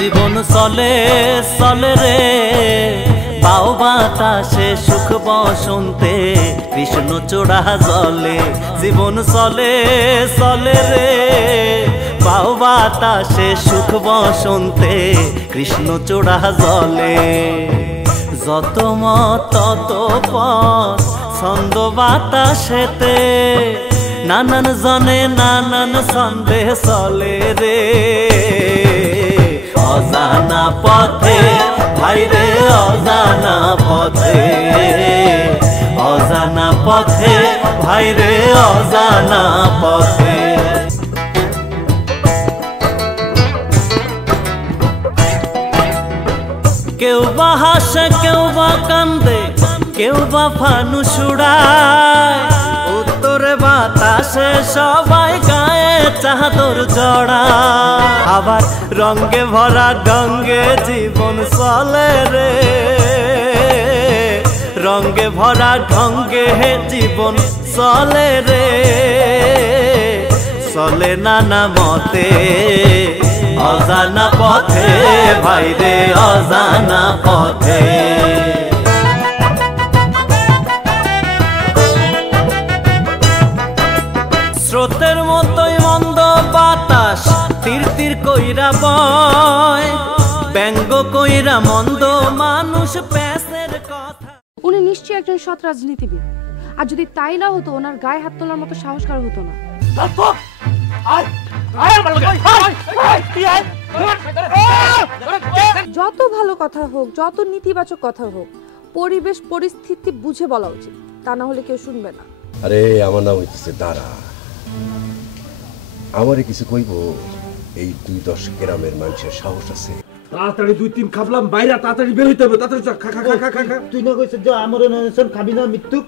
জীবন চলে চলে রে বাউ বাতাসে সুখ বসন্তে কৃষ্ণচূড়া জলে জীবন চলে চলে রে বাউ বাতাসে সুখ বসন্তে কৃষ্ণচূড়া জলে যত মত তত পথ ছন্দ বাতাসেতে নানান জনে নানান ছন্দে চলে রে অজানা পথে ভাইরে অজানা পথে অজানা পথে ভাইরে অজানা পথে কেউ বা হাসে কেউ বা কান্দে কেউ বা ফানুস উড়ায় উত্তরে বাতাসে সবাই গায়ে চাদর জড়ায় আবার রঙে ভরা ঢঙ্গে জীবন চলে রে রঙে ভরা ঢঙ্গে জীবন চলে রে চলে নানা মতে অজানা পথে ভাইরে অজানা পথে স্রোতের মতোই মন্দ বাতাস তীর তীর কইরা বয় ব্যঙ্গ কইরা মন্দ মানুষ প্যাসের কথা। উনি নিশ্চয়ই একজন সৎ রাজনীতিবিদ, আর যদি তাই না হতো ওনার গায়ে হাত তোলার মতো সাহস কারো হতো না। যত ভালো কথা হোক, যত নেতিবাচক কথা হোক, পরিবেশ পরিস্থিতি বুঝে বলা উচিত, তা না হলে কেউ শুনবে না। আরে আমার নাম হইতেছে দাঁড়া, আমারে কিছু কইব এই 2-10 গ্রামের মানুষের সাহস আছে। তাড়াতাড়ি 2-3 খাবলাম বাইরে, তাড়াতাড়ি বের হইতে হবে, তাড়াতাড়ি খা খা খা খা খা। তুই না কইছিস যে আমার ননসন খাবি না মৃত্যু?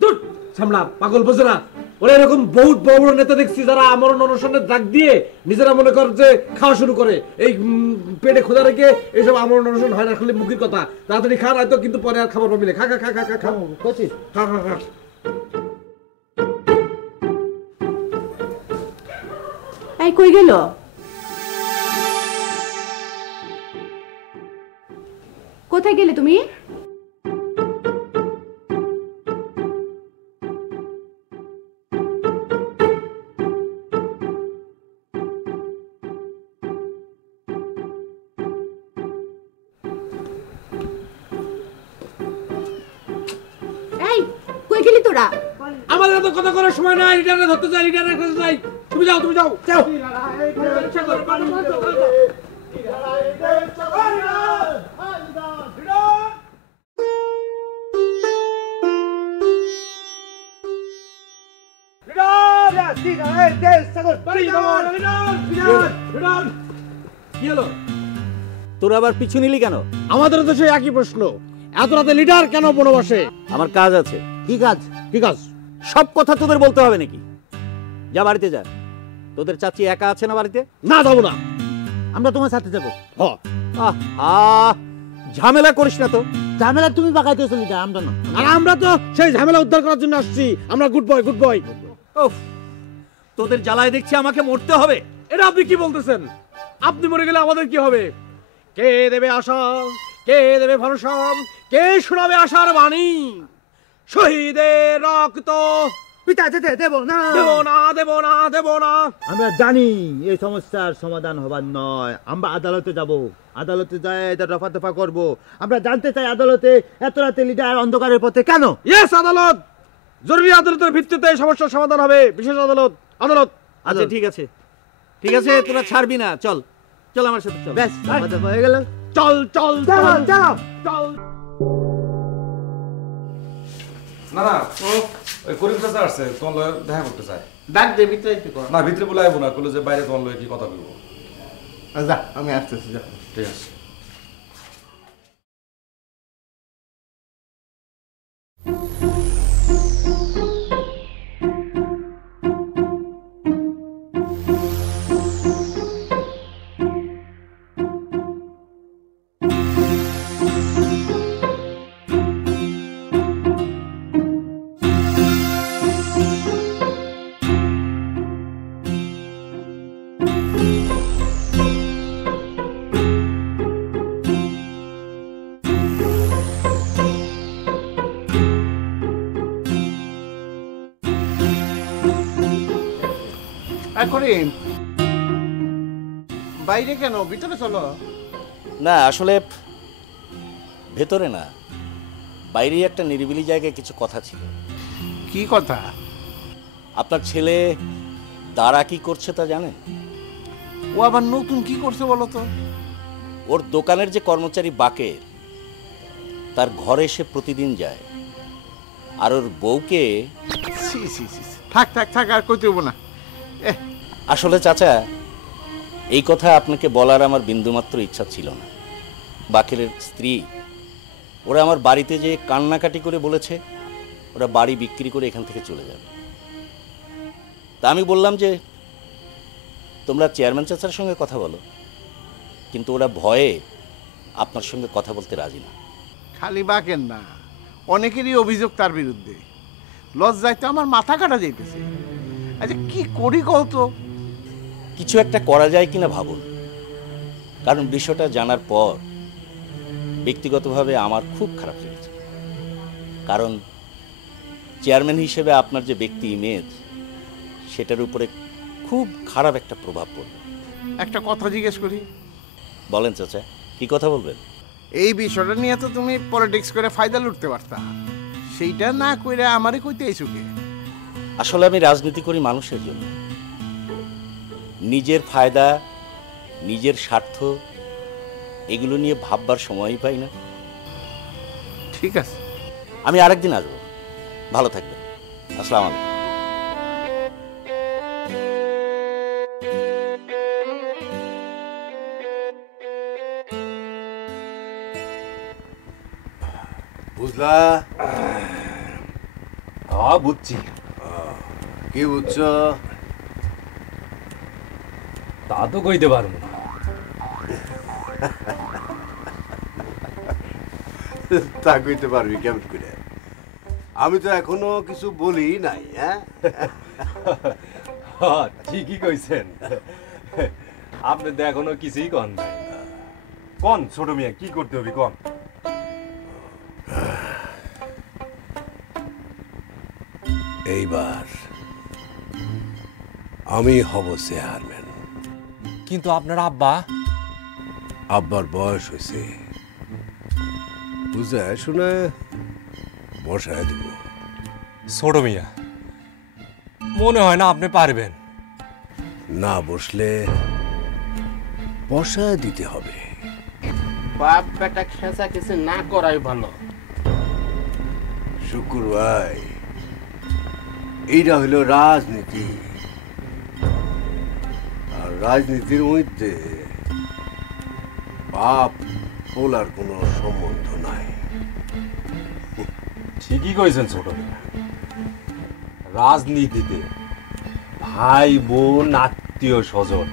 তুই সামলা পাগল বুঝে না। ওরা এরকম বহুত বড় বড় নেতা দেখছি যারা আমার ননসনের ডাক দিয়ে নিজেরা মনে করে যে খাওয়া শুরু করে, এই পেটে ক্ষুধা রেখে এইসব আমার ননসন হয় না, খালি মুখের কথা। তাড়াতাড়ি খা, হয়তো কিন্তু পরে আর খাবার পাবি না। খা খা খা খা খা খা কইছিস খা খা খা। এই কই গেল? কোথায় গেলে তুমি? এই কই গেলি তোরা? আমাদের তো কথা করার সময় নাই, লিডারে ধরতে যাই, লিডারের কাছে যাই। তুমি যাও, তুমি যাও, যাও। তোর আবার পিছু নিলি কেন? আমাদের তো সেই একই প্রশ্ন, এত রাতে লিডার কেন বনবাসে? আমার কাজ আছে। কি কাজ? কি কাজ? সব কথা তোদের বলতে হবে নাকি? যা বাড়িতে যা। তোদের চাচি একা আছে না বাড়িতে? না যাবো না, আমরা তোমার সাথে যাবো। ঝামেলা করিস না তো। ঝামেলা তুমি পাকাইতেছো লিডা, আমরা না। আর আমরা তো সেই ঝামেলা উদ্ধার করার জন্য আসছি। আমরা গুড বয়, গুড বয়। তোদের জ্বালায় দেখছি আমাকে মরতে হবে। এটা আপনি কি বলতেছেন? আপনি মরে গেলে আমাদের কি হবে? কে দেবে আশা, কে দেবে ভরসা, কে শোনাবে আশার বাণী? শহীদের রক্ত পিতা যেতে দেব না, দেব না, দেব না, দেব না। আমরা জানি এই সমস্যার সমাধান হবার নয়। আমরা আদালতে যাব, আদালতে যাই এটা রফা দফা করবো। আমরা জানতে চাই আদালতে এত রাতে লিডার অন্ধকারের পথে কেন? ইয়েস, আদালত। জরুরি আদালতের ভিত্তিতে সমস্যার সমাধান হবে। বিশেষ আদালত, আদালত। আচ্ছা ঠিক আছে, ঠিক আছে, তোরা ছাড়বি না। চল চল আমার সাথে চল। ব্যাস রফা দফা হয়ে গেল। চল চল চল চলো চল। না না, ওই করিম চাচা আসছে, তোমার লয়ে দেখা করতে চাই। ডাক দে ভিতরে কি কর? না, ভিতরে বলে আইবো না, কইলো যে বাইরে তোমার লয়ে কি কথা বলবো। যা, আমি আসতেছি, যা। ঠিক আছে। করিম, বাইরে কেন, ভিতরে চলো। না আসলে ভেতরে না, বাইরেই একটা নিরিবিলি জায়গায় কিছু কথা ছিল। কি কথা? আপনার ছেলে দাঁড়া কি করছে তা জানেন? ও আবার নতুন কি করছে বলো তো? ওর দোকানের যে কর্মচারী বাকের, তার ঘরে সে প্রতিদিন যায়, আর ওর বউকে। সি সি সি, থাক থাক থাক, আর কইতে হবো না। আসলে চাচা, এই কথা আপনাকে বলার আমার বিন্দুমাত্র ইচ্ছা ছিল না। বাকেরের স্ত্রী ওরা আমার বাড়িতে যে কান্নাকাটি করে বলেছে ওরা বাড়ি বিক্রি করে এখান থেকে চলে যাবে। তা আমি বললাম যে তোমরা চেয়ারম্যান চাচার সঙ্গে কথা বলো, কিন্তু ওরা ভয়ে আপনার সঙ্গে কথা বলতে রাজি না। খালি বাকের না, অনেকেরই অভিযোগ তার বিরুদ্ধে। লজ্জায় তো আমার মাথা কাটা যাইতেছে। আচ্ছা কি করি কও তো? কিছু একটা করা যায় কিনা ভাবুন, কারণ বিষয়টা জানার পর ব্যক্তিগতভাবে আমার খুব খারাপ লেগেছে। কারণ চেয়ারম্যান হিসেবে আপনার যে ব্যক্তি ইমেজ, সেটার উপরে খুব খারাপ একটা প্রভাব পড়বে। একটা কথা জিজ্ঞেস করি? বলেন চাচা, কি কথা বলবেন? এই বিষয়টা নিয়ে তো তুমি পলিটিক্স করে ফায়দা লুটতে পারতা, সেইটা না কইরা আমারে কইতে আইছো কে? আসলে আমি রাজনীতি করি মানুষের জন্য। নিজের ফায়দা, নিজের স্বার্থ এগুলো নিয়ে ভাববার সময়ই পাই না। ঠিক আছে, আমি আরেকদিন আসবো। ভালো থাকবেন। আসসালামু আলাইকুম। বুঝলা? বুঝছি। কি বুঝছ? তা তো কইতে পারবো না। তা কইতে পারবি কেমন করে? আমি তো এখনো কিছু বলি নাই। হ্যাঁ ঠিকই কইছেন, আপনি তো এখনো কিছুই কন নাই। কন ছোট মিয়া, কি করতে হবে কন? এইবার আমি হব চেয়ারম্যান। কিন্তু আপনার আব্বা? আব্বার বয়স হয়েছে, বুঝে শুনে বসায় দিব। ছোট মিয়া, মনে হয় না আপনি পারবেন। না বসলে বসায় দিতে হবে। বাপ বেটা খেঁচা কিছু না করাই ভালো। শুকুর ভাই, এইটা হইল রাজনীতি, আর রাজনীতির মধ্যে বাপ বলার কোনো সম্বন্ধ নাই। ঠিকই কইছেন ছোট মিয়া, রাজনীতিতে ভাই বোন আত্মীয় স্বজন,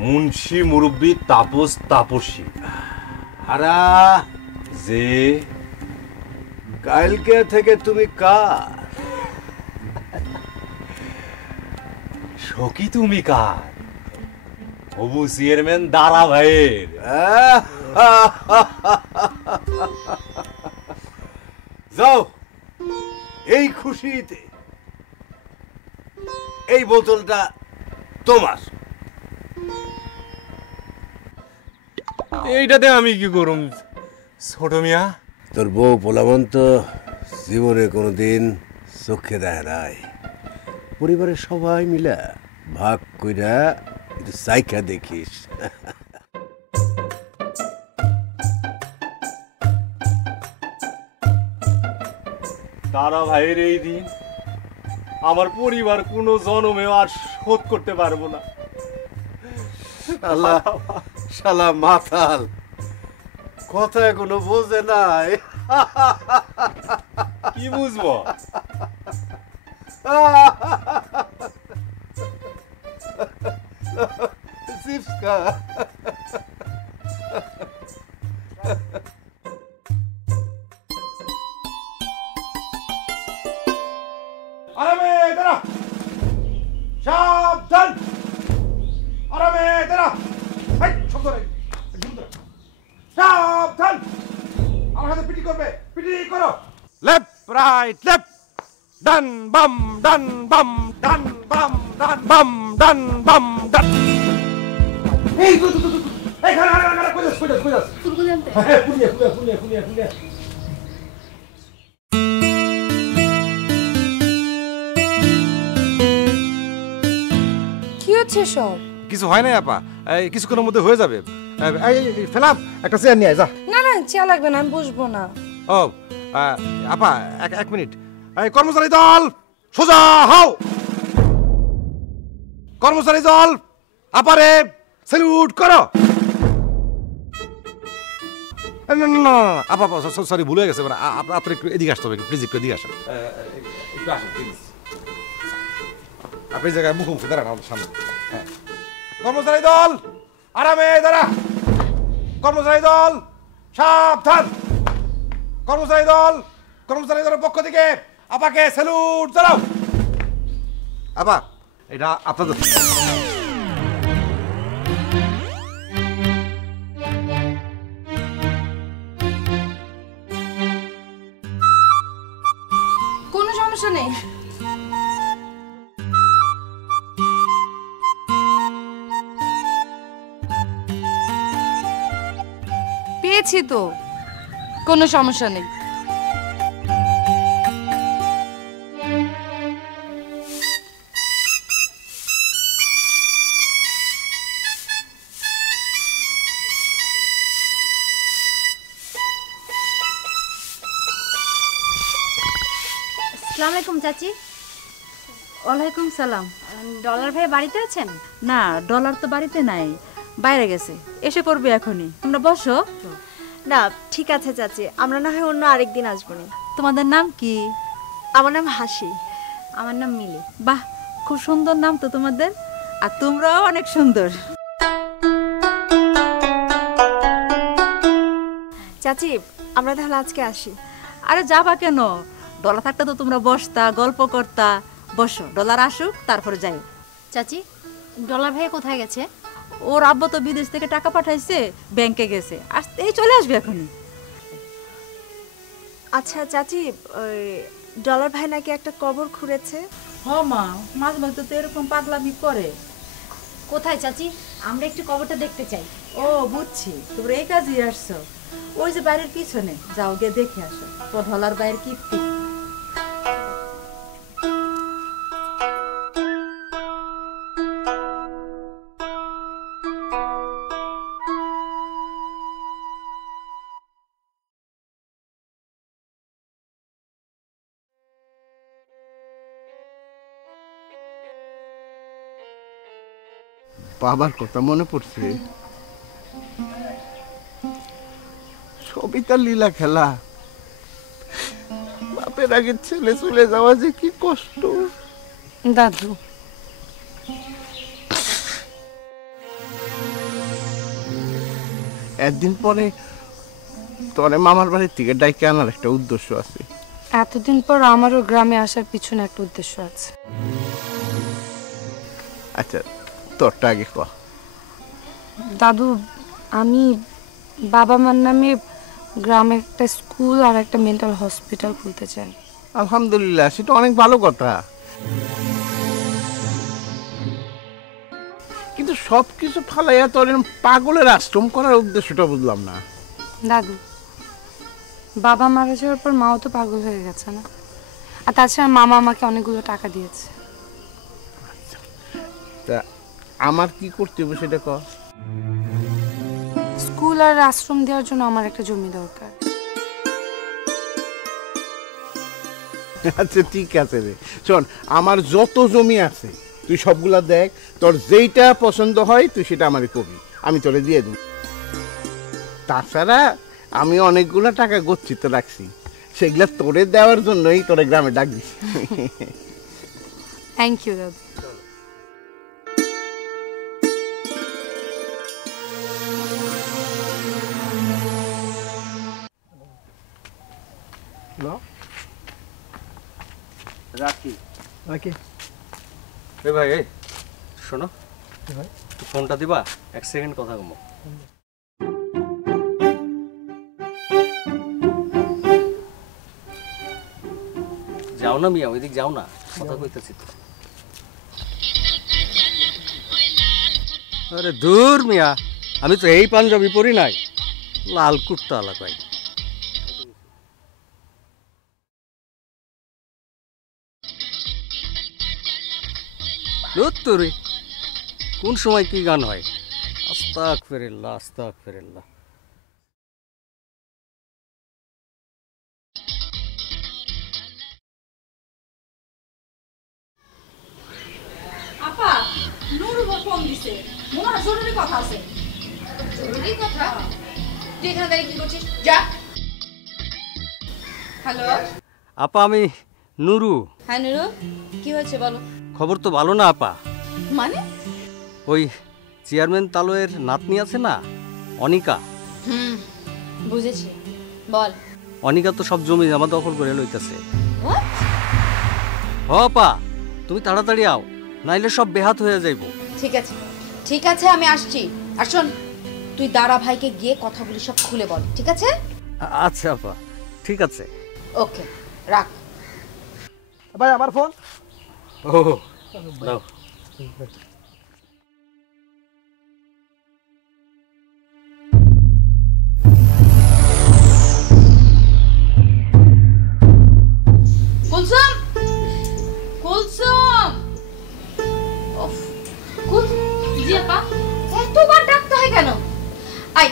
মুন্সি মুরব্বী তাপস তাপসী, হারা যে কালকে থেকে তুমি কার? সখী তুমি কার? হবু চেয়ারম্যান দারা ভাইয়ের। যাও, এই খুশিতে এই বোতলটা তোমার। এইটাতে আমি কি করুম ছোট মিয়া? তোর বউ পোলামন তো জীবনে কোনোদিন চোখে দেয় নাই। পরিবারের সবাই মিলা ভাগ কইরা একটু চাইখা দেখিস। দারা ভাইয়ের এই দিন আমার পরিবার কোনো জনমেও আর শোধ করতে পারবো না। শালা শালা মাতাল, কথা এখনো বোঝে নাই। কি বুঝবো? চিপস খা। আরামে দাঁড়া, সাবধান। আরামে দাঁড়া, শব্দ নেই, সাবধান। আমার হাতে পিটি করবে, পিটি করো। লেফট রাইট লেফট, ডান বাম ডান বাম ডান বাম ডান বাম ডান বাম ডান। এই তো এই খানা কই যাস ফুলকো জানতে হ্যাঁ ফুলিয়া। কি হচ্ছে সব? কিছু হয় না আপা, এই কিছুক্ষণের মধ্যে হয়ে যাবে। এই ফেলাম একটা চেয়ার নিয়ে আয়, যা। না না চা লাগবে না, আমি বসবো না। ও আপা এক মিনিট। এই কর্মচারী দল সোজা হও। কর্মচারী দল আপারে স্যালুট করো। না আপা সরি ভুল হয়ে গেছে, মানে আপনার একটু এদিকে আসতে হবে, প্লিজ একটু এদিকে আসেন, একটু আসেন প্লিজ। আপনি জায়গায় মুখোমুখি দাঁড়ান আমাদের সামনে। হ্যাঁ, কর্মচারী দল আরামে দাঁড়া। কর্মচারী দল সাবধান। কর্মচারী দলের পক্ষ থেকে আপাকে স্যালুট জানাও। আপা এটা আপনাদের। কোনো সমস্যা নেই। পেয়েছি তো, কোনো সমস্যা নেই। আসসালামু আলাইকুম চাচি। ওয়ালাইকুম সালাম। ডলার ভাই বাড়িতে আছেন? না, ডলার তো বাড়িতে নাই, বাইরে গেছে, এসে পড়বে এখনই। তোমরা বসো। না ঠিক আছে চাচি, আমরা না হয় অন্য আরেকদিন আসবো না। তোমাদের নাম কি? আমার নাম হাসি। আমার নাম মিলি। বাহ, খুব সুন্দর নাম তো তোমাদের, আর তোমরাও অনেক সুন্দর। চাচি আমরা তাহলে আজকে আসি। আরে যাবা কেন? ডলার থাকতে তো তোমরা বসতা, গল্প করতা। বসো, ডলার আসুক তারপরে যাই। চাচি ডলার ভাই কোথায় গেছে? ওর আব্বা তো বিদেশ থেকে টাকা পাঠাইছে, ব্যাংকে গেছে, এই চলে আসবে এখনই। আচ্ছা চাচি, ওই ডলার ভাই নাকি একটা কবর খুঁড়েছে। হ মা, মাঝে মাঝে তো এরকম পাগলামি করে। কোথায় চাচি? আমরা একটু কবরটা দেখতে চাই। ও বুঝছি, তোমরা এই কাজেই আসছো। ওই যে বাইরের পিছনে, যাও গিয়ে দেখে আসো তো ডলার বাইরের কীর্তি। বাবার কথা মনে পড়ছে, সবই তার লীলা খেলা। বাপের আগে ছেলে চলে যাওয়া যে কি কষ্ট। দাদু একদিন পরে তোরে মামার বাড়ির থেকে ডাইকে আনার একটা উদ্দেশ্য আছে। এতদিন পর আমারও গ্রামে আসার পিছনে একটা উদ্দেশ্য আছে। আচ্ছা তোরটা আগে ক। দাদু, আমি বাবা মার নামে গ্রামে একটা স্কুল আর একটা মেন্টাল হসপিটাল খুলতে চাই। আলহামদুলিল্লাহ, সেটা অনেক ভালো কথা, কিন্তু সবকিছু ফালাইয়া তোর এরকম পাগলের আশ্রম করার উদ্দেশ্যটা বুঝলাম না। দাদু, বাবা মারা যাওয়ার পর মাও তো পাগল হয়ে গেছে না? আর তাছাড়া মামা আমাকে অনেকগুলো টাকা দিয়েছে। তা আমার কি করতে হবে সেটা ক। স্কুল আর আশ্রম দেওয়ার জন্য আমার একটা জমি দরকার। আচ্ছা ঠিক আছে রে, শোন, আমার যত জমি আছে তুই সবগুলা দেখ, তোর যেইটা পছন্দ হয় তুই সেটা আমারে কবি, আমি তোরে দিয়ে দেব। তাছাড়া আমি অনেকগুলো টাকা গচ্ছিত রাখছি, সেগুলা তোরে দেওয়ার জন্যই তোরে গ্রামে ডাক দিছি। থ্যাংক ইউ দাদু। রাখি নাকি এ ভাই, এই শোনো, ফোনটা দিবা, এক সেকেন্ড কথা কমো। যাও যাও না মিয়া, ওইদিক যাও না, কথা কইতেছি তো। আরে দূর মিয়া, আমি তো এই পাঞ্জাবি পরি নাই, লাল কুর্তা লাগাই। তোরে কোন সময় কি গান হয়? আস্তাগফিরুল্লাহ, আস্তাগফিরুল্লাহ। আপা নুরু ফোন দিছে, মনে হয় জরুরি কথা আছে। জরুরি কথা? তুই এখানে দাঁড়িয়ে কি করছিস? যা। হ্যালো আপা, আমি নুরু। হ্যাঁ নুরু, কি হয়েছে বলো। খবর তো ভালো না আপা। মানে? ওই চেয়ারম্যান তালুয়ের নাতনি আছে না, অনিকা। বুঝেছি, বল। অনিকা তো সব জমি জমা দখল করে লইতেছে। হ আপা, তুমি তাড়াতাড়ি আও, নাইলে সব বেহাত হয়ে যাইব। ঠিক আছে ঠিক আছে, আমি আসছি। আর শোন, তুই দাঁড়া ভাইকে গিয়ে কথাগুলি সব খুলে বল, ঠিক আছে? আচ্ছা আপা, ঠিক আছে। ওকে, রাখ। ভাই আমার ফোন। ও নাও। কুলসুম, কুলসুম। জি আপা। এতবার ডাকতে হয় কেন? আয়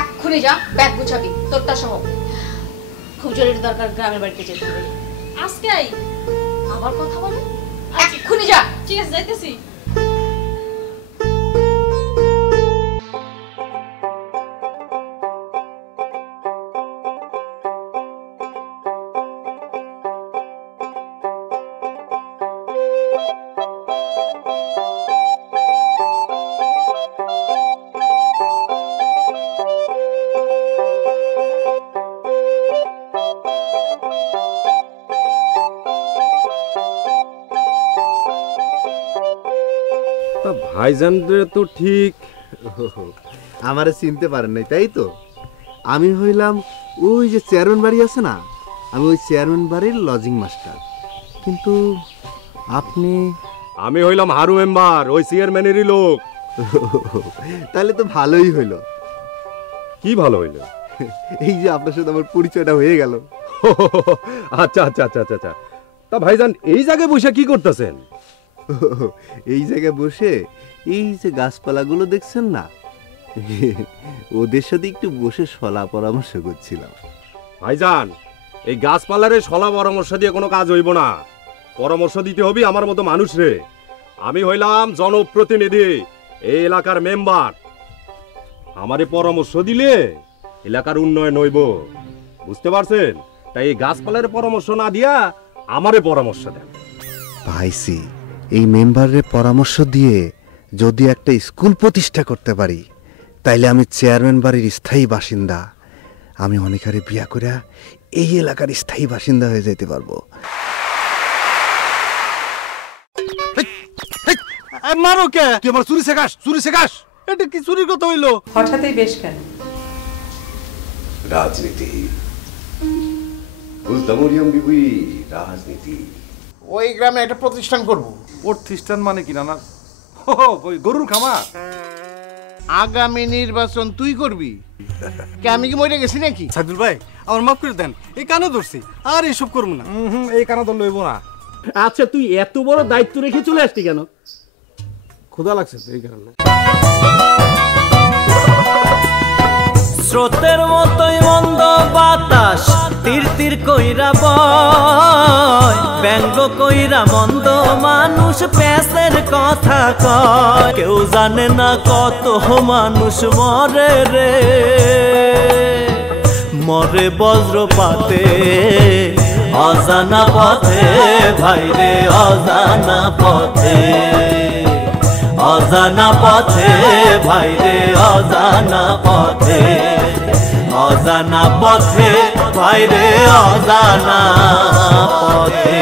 এক্ষুনি যা, ব্যাগ গুছাবি তোরটা সহ। খুব জরুরি দরকার, গ্রামের বাড়িতে যেতে হবে। আজকেই আবার কথা বলে? এক্ষুনি যা। ঠিক আছে, যাইতেছি। ভাইজানরে তো ঠিক আমারে চিনতে পারেন নাই, তাই তো? আমি হইলাম ওই যে চেয়ারম্যান বাড়ি আছে না, আমি ওই চেয়ারম্যান বাড়ির লজিং মাস্টার। কিন্তু আপনি? আমি হইলাম হারু মেম্বার, ওই চেয়ারম্যানেরই লোক। তাহলে তো ভালোই হইল। কি ভালো হইল? এই যে আপনার সাথে আমার পরিচয়টা হয়ে গেল। আচ্ছা আচ্ছা আচ্ছা আচ্ছা। তা ভাইজান এই জায়গায় বসে কি করতেছেন? এই জায়গায় বসে এই যে গাছপালাগুলো দেখছেন না, ওদের সাথে একটু বসে সলা পরামর্শ করছিলাম। ভাইজান, এই গাছপালারে সলা পরামর্শ দিয়ে কোনো কাজ হইব না। পরামর্শ দিতে হবে আমার মতো মানুষ রে। আমি হইলাম জনপ্রতিনিধি, এই এলাকার মেম্বার। আমারে পরামর্শ দিলে এলাকার উন্নয়ন হইব, বুঝতে পারছেন? তাই এই গাছপালার পরামর্শ না দিয়া আমারে পরামর্শ দেন। ভাইসি, এই মেম্বারের পরামর্শ দিয়ে যদি একটা স্কুল প্রতিষ্ঠা করতে পারি, তাইলে আমি চেয়ারম্যান বাড়ির স্থায়ী বাসিন্দা। আমি অনেকারে বিয়া করে এই এলাকার স্থায়ী বাসিন্দা হয়ে যেতে পারবো। মারো কে? তুই আমার চুরি শেখাস, চুরি শেখাস। এটা কি চুরির কথা হইলো? হঠাৎই বেশ কেন? রাজনীতি বুঝতাম, মরিয়ম বিবি, রাজনীতি। ওই গ্রামে একটা প্রতিষ্ঠান করব। প্রতিষ্ঠান মানে কি নানা? ওই গরুর খামার। আগামী নির্বাচন তুই করবি? কে আমি কি মরে গেছি নাকি? সাইদুল ভাই, আমার মাফ করে দেন, এই কানে ধরছি, আর এসব করবো না। এই কানা তো লইব না। আচ্ছা, তুই এত বড় দায়িত্ব রেখে চলে আসলি কেন? ক্ষুধা লাগছে তো এই কারণে। স্রোতের মতোই মন্দ বাতাস তীর তীর কইরা বয়, ব্যঙ্গ কইরা মন্দ মানুষ প্যাসের কথা কয়। কেউ জানে না কত মানুষ মরে রে, মরে বজ্রপাতে অজানা পথে, ভাইরে অজানা পথে, অজানা পথে, ভাইরে অজানা পথে, অজানা পথে, ভাইরে অজানা পথে।